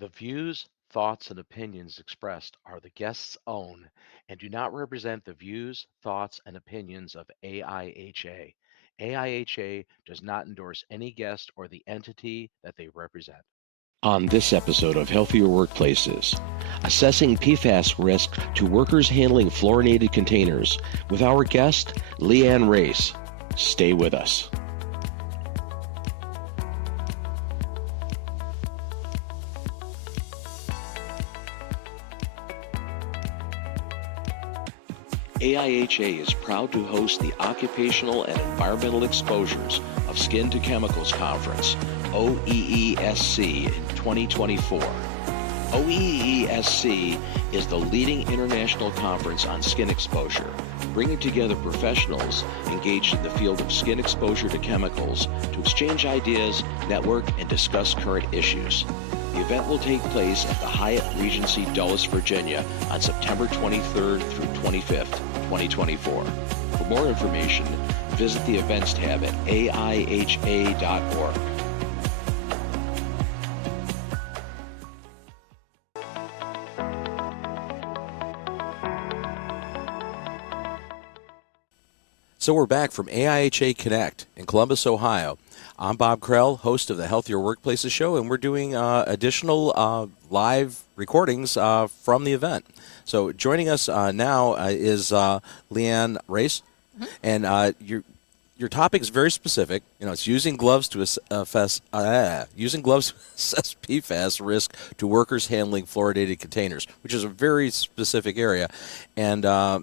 The views, thoughts, and opinions expressed are the guest's own and do not represent the views, thoughts, and opinions of AIHA. AIHA does not endorse any guest or the entity that they represent. On this episode of Healthier Workplaces, assessing PFAS risk to workers handling fluorinated containers with our guest, Leanne Race. Stay with us. AIHA is proud to host the Occupational and Environmental Exposures of Skin to Chemicals Conference, OEESC, in 2024. OEESC is the leading international conference on skin exposure, bringing together professionals engaged in the field of skin exposure to chemicals to exchange ideas, network, and discuss current issues. The event will take place at the Hyatt Regency Dulles, Virginia on September 23rd through 25th, 2024. For more information, visit the events tab at aiha.org. So we're back from AIHA Connect in Columbus, Ohio. I'm Bob Krell, host of the Healthier Workplaces show, and we're doing additional live recordings from the event. So joining us now is Leanne Race, and your topic is very specific. You know, it's using gloves to assess PFAS risk to workers handling fluoridated containers, which is a very specific area. And I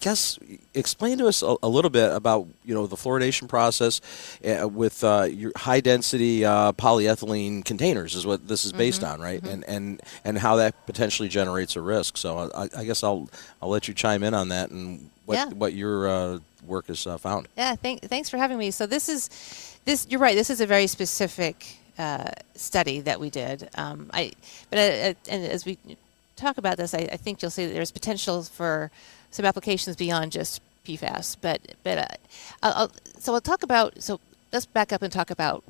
guess explain to us a little bit about the fluoridation process with your high density polyethylene containers is what this is based on, right? And how that potentially generates a risk. So I guess I'll let you chime in on that and what your work has found. Yeah, thanks for having me. So you're right. This is a very specific study that we did. And as we talk about this, I think you'll see that there's potential for some applications beyond just PFAS. So let's back up and talk about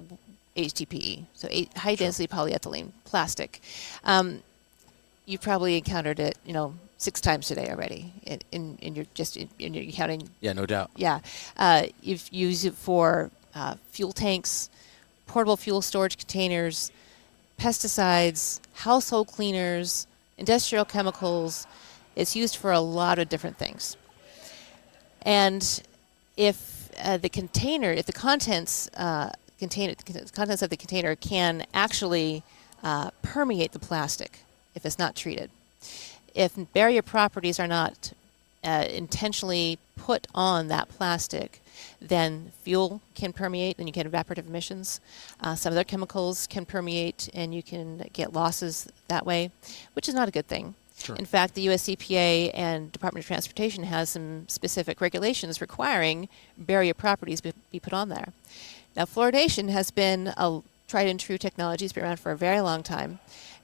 HDPE. So high density polyethylene plastic. You've probably encountered it, 6 times today already in your counting. Yeah, no doubt. Yeah. You've used it for fuel tanks, portable fuel storage containers, pesticides, household cleaners, industrial chemicals. It's used for a lot of different things. And if the contents of the container can actually permeate the plastic if it's not treated. If barrier properties are not intentionally put on that plastic, then fuel can permeate and you get evaporative emissions. Some other chemicals can permeate and you can get losses that way, which is not a good thing. Sure. In fact, the US EPA and Department of Transportation has some specific regulations requiring barrier properties be put on there. Now, fluoridation has been a tried and true technology. It's been around for a very long time.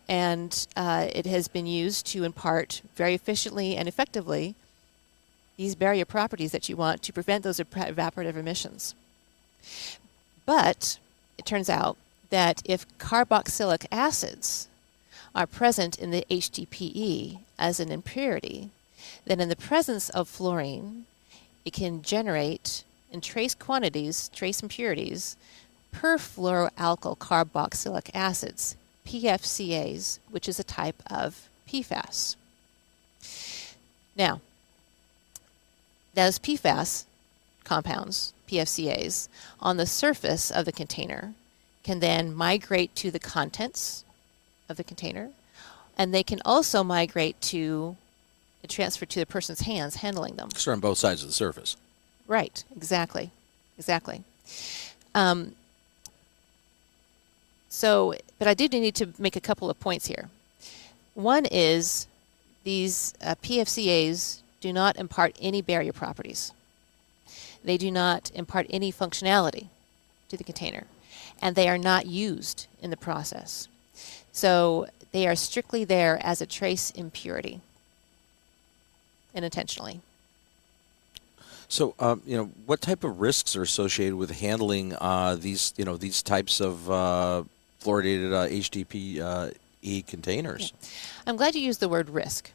And it has been used to impart very efficiently and effectively these barrier properties that you want to prevent those evaporative emissions. But it turns out that if carboxylic acids are present in the HDPE as an impurity, then in the presence of fluorine, it can generate in trace quantities, trace impurities, perfluoroalkyl carboxylic acids, PFCAs, which is a type of PFAS. Now, those PFAS compounds, PFCAs, on the surface of the container can then migrate to the contents of the container, and they can also migrate to and transfer to the person's hands handling them. So on both sides of the surface. Right, exactly. But I did need to make a couple of points here. One is these PFCAs do not impart any barrier properties. They do not impart any functionality to the container, and they are not used in the process. So they are strictly there as a trace impurity, and intentionally. So, what type of risks are associated with handling these types of fluoridated HDPE containers. Yeah. I'm glad you used the word risk.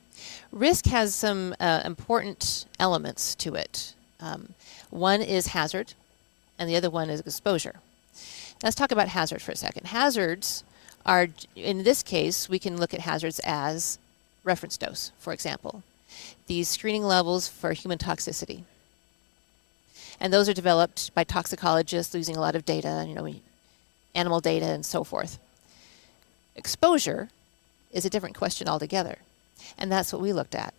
Risk has some important elements to it. One is hazard, and the other one is exposure. Let's talk about hazard for a second. Hazards are, in this case, we can look at hazards as reference dose, for example. These screening levels for human toxicity. And those are developed by toxicologists using a lot of data, animal data and so forth. Exposure is a different question altogether. And that's what we looked at,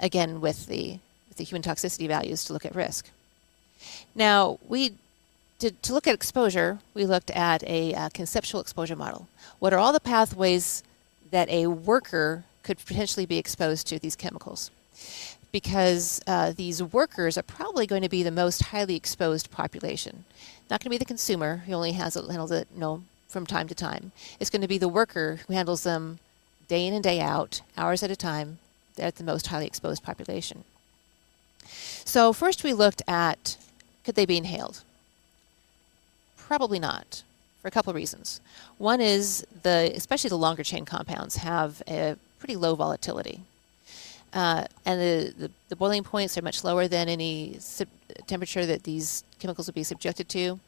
again, with the human toxicity values to look at risk. Now, to look at exposure, we looked at a conceptual exposure model. What are all the pathways that a worker could potentially be exposed to these chemicals? Because these workers are probably going to be the most highly exposed population. Not going to be the consumer who only handles it from time to time. It's going to be the worker who handles them day in and day out, hours at a time. They're the most highly exposed population. So first we looked at, could they be inhaled? Probably not, for a couple of reasons. One is, especially the longer chain compounds have a pretty low volatility. And the boiling points are much lower than any temperature that these chemicals would be subjected to.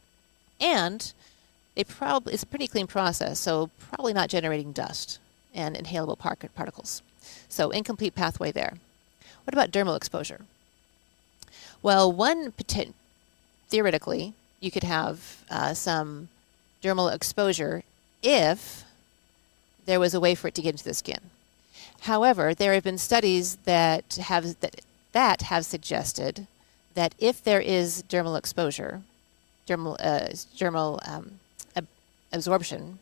And it's a pretty clean process, so probably not generating dust and inhalable particles. So incomplete pathway there. What about dermal exposure? Well, theoretically, you could have some dermal exposure if there was a way for it to get into the skin. However, there have been studies that have suggested that if there is dermal exposure, dermal absorption,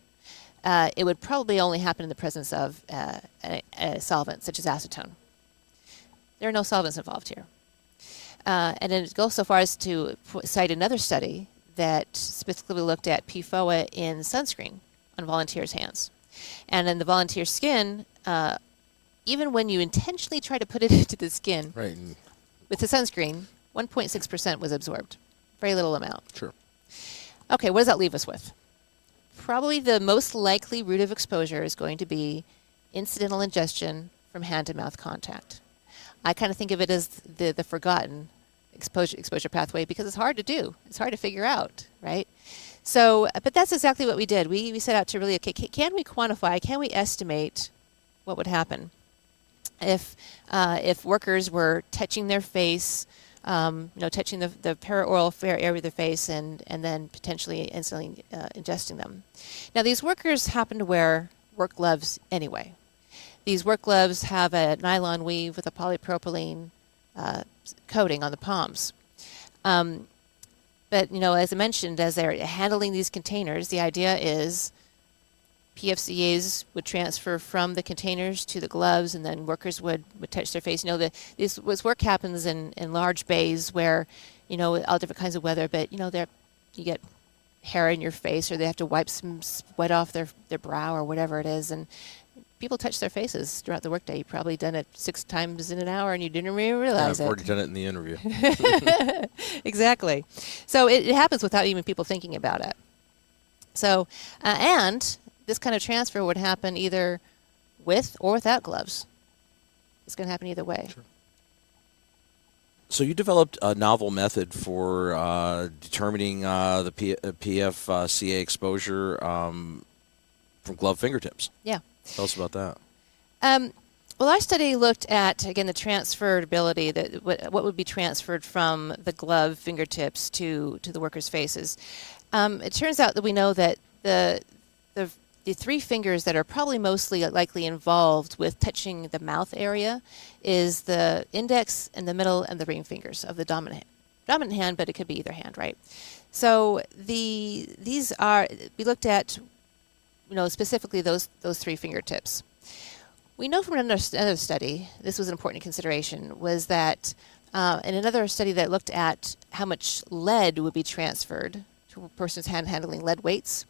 it would probably only happen in the presence of a solvent such as acetone. There are no solvents involved here. And then it goes so far as to cite another study that specifically looked at PFOA in sunscreen on volunteers' hands. And in the volunteer skin, even when you intentionally try to put it into the skin, Right. with the sunscreen, 1.6% was absorbed. Very little amount. Sure. Okay, what does that leave us with? Probably the most likely route of exposure is going to be incidental ingestion from hand-to-mouth contact. I kind of think of it as the forgotten exposure pathway because it's hard to do. It's hard to figure out, right? So, but that's exactly what we did. We set out to really, okay, can we quantify, can we estimate what would happen if workers were touching their face, touching the perioral area of their face and then potentially instantly ingesting them. Now, these workers happen to wear work gloves anyway. These work gloves have a nylon weave with a polypropylene coating on the palms. But, as I mentioned, as they're handling these containers, the idea is PFCAs would transfer from the containers to the gloves, and then workers would touch their face. This work happens in large bays where, all different kinds of weather, but, you get hair in your face, or they have to wipe some sweat off their brow or whatever it is, and people touch their faces throughout the workday. You've probably done it 6 times in an hour, and you didn't even realize I've already done it in the interview. Exactly. So it happens without even people thinking about it. So, and this kind of transfer would happen either with or without gloves. It's going to happen either way. Sure. So you developed a novel method for determining the PFCA exposure from glove fingertips. Yeah. Tell us about that. Well, our study looked at, again, the transferability, what would be transferred from the glove fingertips to the workers' faces. It turns out that we know that the 3 fingers that are probably mostly likely involved with touching the mouth area is the index and the middle and the ring fingers of the dominant hand, but it could be either hand, right? So we looked at, specifically those 3 fingertips. We know from another study, this was an important consideration, was that in another study that looked at how much lead would be transferred to a person's hand handling lead weights.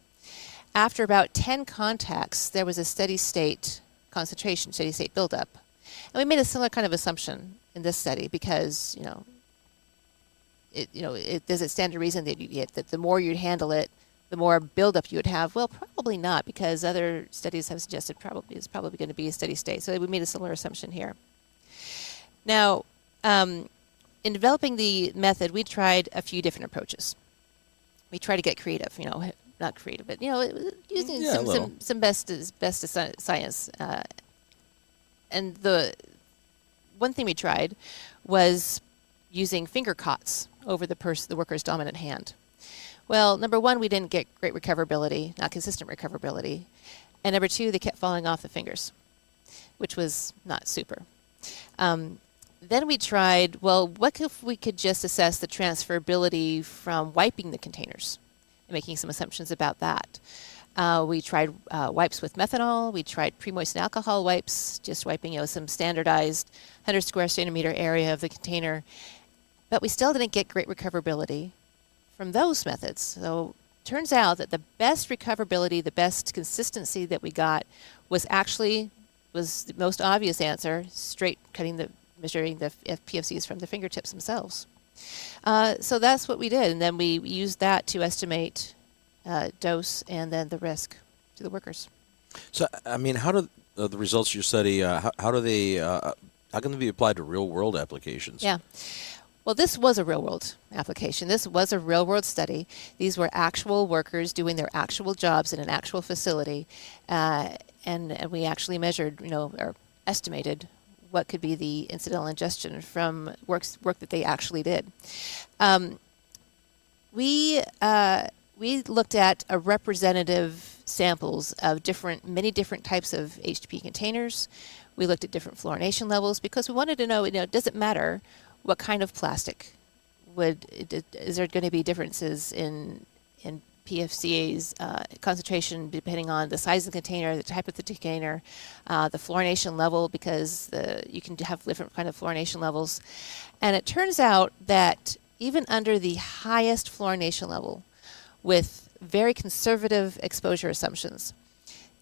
After about 10 contacts, there was a steady state concentration, steady state buildup. And we made a similar kind of assumption in this study because, does it stand to reason that the more you handle it, the more buildup you would have. Well, probably not, because other studies have suggested it's probably going to be a steady state. So we made a similar assumption here. Now, in developing the method, we tried a few different approaches. We tried to get creative, not creative, but using some best of science. And the one thing we tried was using finger cots over the worker's dominant hand. Well, number one, we didn't get great recoverability, not consistent recoverability. And number two, they kept falling off the fingers, which was not super. Then we tried, well, what if we could just assess the transferability from wiping the containers and making some assumptions about that. We tried wipes with methanol. We tried pre-moistened alcohol wipes, just wiping some standardized 100 square centimeter area of the container. But we still didn't get great recoverability from those methods. So it turns out that the best recoverability, the best consistency that we got was the most obvious answer, straight measuring the PFCs from the fingertips themselves. So that's what we did, and then we used that to estimate dose and then the risk to the workers. So, I mean, how do the results of your study, how can they be applied to real-world applications? Yeah. Well, this was a real-world application. This was a real-world study. These were actual workers doing their actual jobs in an actual facility, and we actually measured, or estimated what could be the incidental ingestion from work that they actually did. We looked at a representative samples of many different types of HTP containers. We looked at different fluorination levels because we wanted to know, does it matter what kind of plastic is there going to be differences in PFCA's concentration depending on the size of the container, the type of the container, the fluorination level, because you can have different kind of fluorination levels. And it turns out that even under the highest fluorination level, with very conservative exposure assumptions,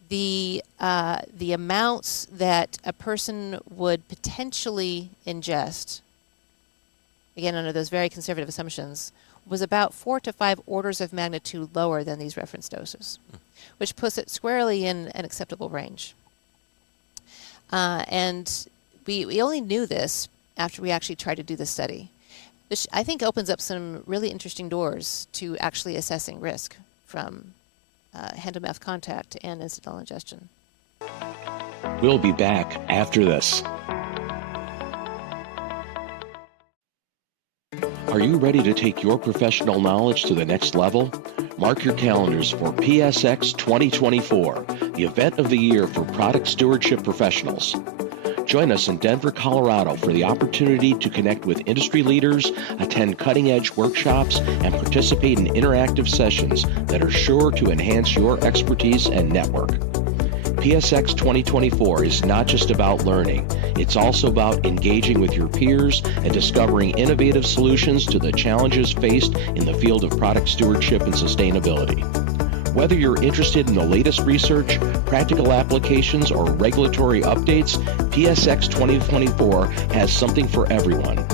the amounts that a person would potentially ingest, again under those very conservative assumptions, was about 4 to 5 orders of magnitude lower than these reference doses, which puts it squarely in an acceptable range. And we only knew this after we actually tried to do the study. This, I think, opens up some really interesting doors to actually assessing risk from hand-to-mouth contact and incidental ingestion. We'll be back after this. Are you ready to take your professional knowledge to the next level? Mark your calendars for PSX 2024, the event of the year for product stewardship professionals. Join us in Denver, Colorado for the opportunity to connect with industry leaders, attend cutting-edge workshops, and participate in interactive sessions that are sure to enhance your expertise and network. PSX 2024 is not just about learning, it's also about engaging with your peers and discovering innovative solutions to the challenges faced in the field of product stewardship and sustainability. Whether you're interested in the latest research, practical applications, or regulatory updates, PSX 2024 has something for everyone.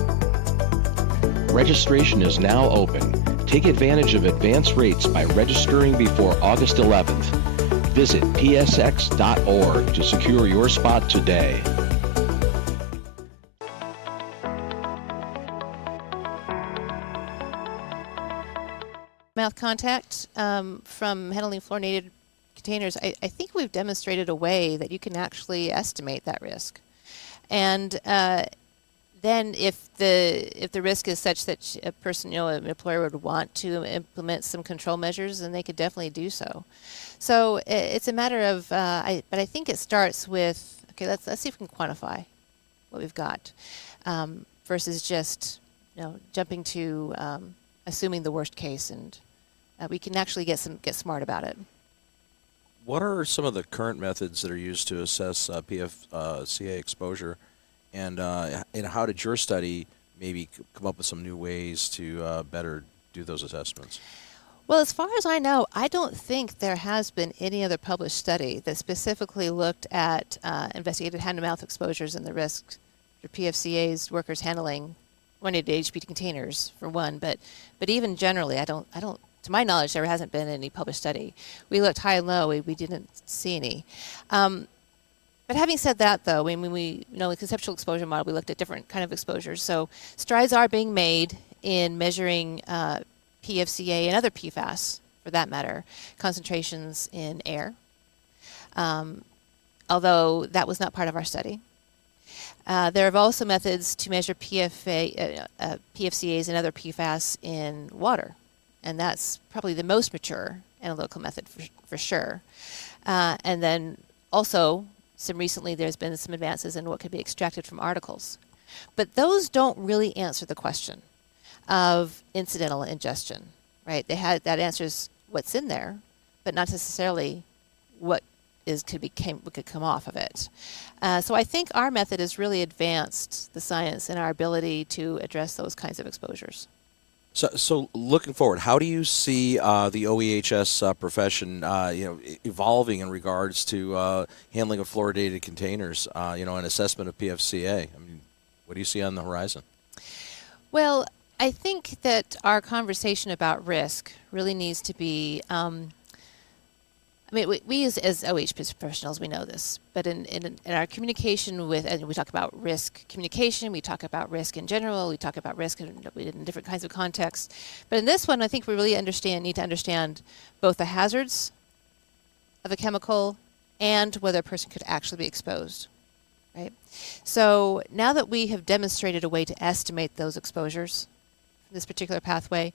Registration is now open. Take advantage of advance rates by registering before August 11th. Visit psx.org to secure your spot today. Mouth contact from handling fluorinated containers, I think we've demonstrated a way that you can actually estimate that risk. And then if the risk is such that a person, an employer would want to implement some control measures, then they could definitely do so. So it's a matter of, but I think it starts with, okay, let's see if we can quantify what we've got versus just jumping to assuming the worst case, and we can actually get smart about it. What are some of the current methods that are used to assess PFCA exposure, and how did your study maybe come up with some new ways to better do those assessments? Well, as far as I know, I don't think there has been any other published study that specifically looked at investigated hand-to-mouth exposures and the risks for PFCA's workers handling fluorinated HPT containers, for one. But even generally, I don't to my knowledge, there hasn't been any published study. We looked high and low, we didn't see any. But having said that, though, when we, the conceptual exposure model, we looked at different kind of exposures. So strides are being made in measuring PFCA and other PFAS, for that matter, concentrations in air, although that was not part of our study. There are also methods to measure PFAS and other PFAS in water, and that's probably the most mature analytical method for sure. And then also, recently there's been some advances in what could be extracted from articles. But those don't really answer the question of incidental ingestion, right? That answers what's in there, but not necessarily what could come off of it. So I think our method has really advanced the science and our ability to address those kinds of exposures. So looking forward, how do you see the OEHS profession, evolving in regards to handling of fluoridated containers, and assessment of PFCA? I mean, what do you see on the horizon? Well, I think that our conversation about risk really needs to be. We as OEHS professionals, we know this, but in our communication and we talk about risk communication, we talk about risk in general, we talk about risk in different kinds of contexts. But in this one, I think we really need to understand both the hazards of a chemical and whether a person could actually be exposed, right? So now that we have demonstrated a way to estimate those exposures from this particular pathway,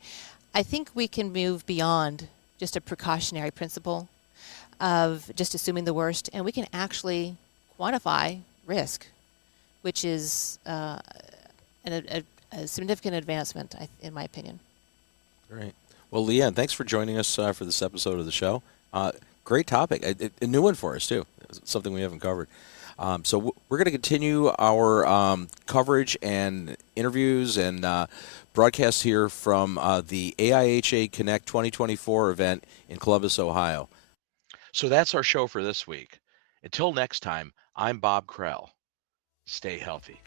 I think we can move beyond just a precautionary principle of just assuming the worst, and we can actually quantify risk, which is a significant advancement, in my opinion. Great. Well, Leanne, thanks for joining us for this episode of the show. Great topic, a new one for us, too, something we haven't covered. So we're going to continue our coverage and interviews and broadcasts here from the AIHA Connect 2024 event in Columbus, Ohio. So that's our show for this week. Until next time, I'm Bob Krell. Stay healthy.